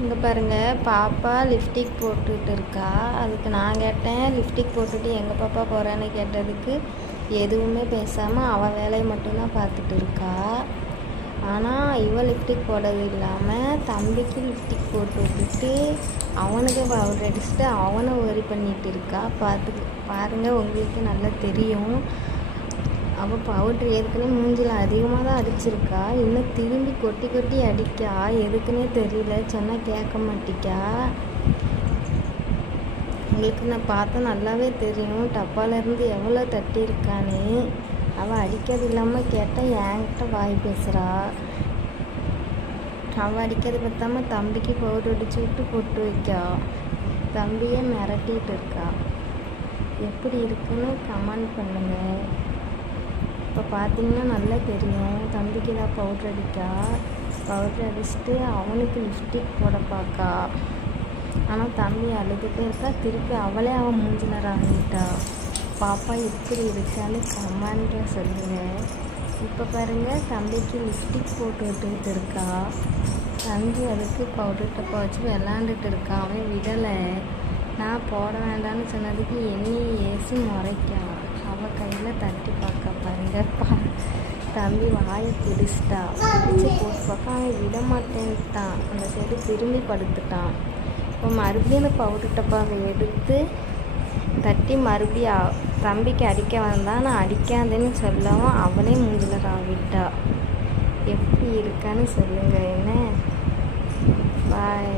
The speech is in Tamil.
இங்கே பாருங்கள், பாப்பா லிப்ஸ்டிக் போட்டுட்டு இருக்கா. அதுக்கு நான் கேட்டேன், லிப்ஸ்டிக் போட்டுட்டு எங்கள் பாப்பா போகிறேன்னு கேட்டதுக்கு எதுவுமே பேசாமல் அவள் வேலையை மட்டும்தான் பார்த்துட்டு இருக்கா. ஆனால் இவள் லிப்ஸ்டிக் போடுறது இல்லாமல் தம்பிக்கு லிப்ஸ்டிக் போட்டு விட்டுட்டு அவனுக்கு பவுடர் அடிச்சுட்டு அவனை ஒரி பண்ணிகிட்டு இருக்கா. பாருங்கள், உங்களுக்கு நல்லா தெரியும். அவள் பவுட்ரு ஏற்கனவே மூஞ்சில் அதிகமாக தான் அடிச்சிருக்கா. இன்னும் திரும்பி கொட்டி கொட்டி அடிக்கா. எதுக்குன்னே தெரியல, சொன்னால் கேட்க மாட்டிக்கா. உங்களுக்கு நான் பார்த்தா நல்லாவே தெரியும் டப்பாலேருந்து எவ்வளோ தட்டியிருக்கான்னு. அவள் அடிக்கிறது இல்லாமல் கேட்டால் என்கிட்ட வாய் பேசுகிறா. அவள் அடிக்கிறது பார்த்தாமல் தம்பிக்கு பவுடர் அடிச்சு விட்டு போட்டு வைக்கா. தம்பியை மிரட்டிகிட்டு இருக்கா. எப்படி இருக்குன்னு கமெண்ட் பண்ணுங்கள். இப்போ பார்த்தீங்கன்னா நல்லா தெரியும், தம்பிக்கு தான் பவுட்ரு அடிக்கா. பவுட்ரு அடிச்சுட்டு அவனுக்கு லிப்ஸ்டிக் போட பார்க்கா. ஆனால் தம்பி அழுதுகிட்டே இருக்கா. திருப்பி அவளே அவன் மூஞ்சில் ராங்கிட்டா. பாப்பா எப்படி இருக்கான்னு கமெண்ட்டில் சொல்லுங்கள். இப்போ பாருங்கள், தம்பிக்கு லிப்ஸ்டிக் போட்டு விட்டுக்கிட்டு இருக்கா. தம்பி அதுக்கு பவுடர் டப்பா வச்சு விளாண்டுட்டு இருக்கா. அவன் விடலை. நான் போட வேண்டான்னு சொன்னதுக்கு என்னையை ஏசி முறைக்கா. அவள் கையில் தட்டி பார்க்க பாருங்க. தம்பி வாயை பிடிச்சிட்டா. பிடிச்சி போட்டு பார்க்க அவன் விட மாட்டேன்ட்டான். அந்த சைடு திரும்பி படுத்துட்டான். இப்போ மறுபடியும் அந்த பவுடர் டப்பாவை எடுத்து தட்டி மறுபடியும் தம்பிக்கு அடிக்க வந்தான். நான் அடிக்காதேன்னு சொல்லவும் அவனே மூஞ்சில் ராவிட்டா. எப்படி இருக்கான்னு சொல்லுங்கள். என்ன பாய்.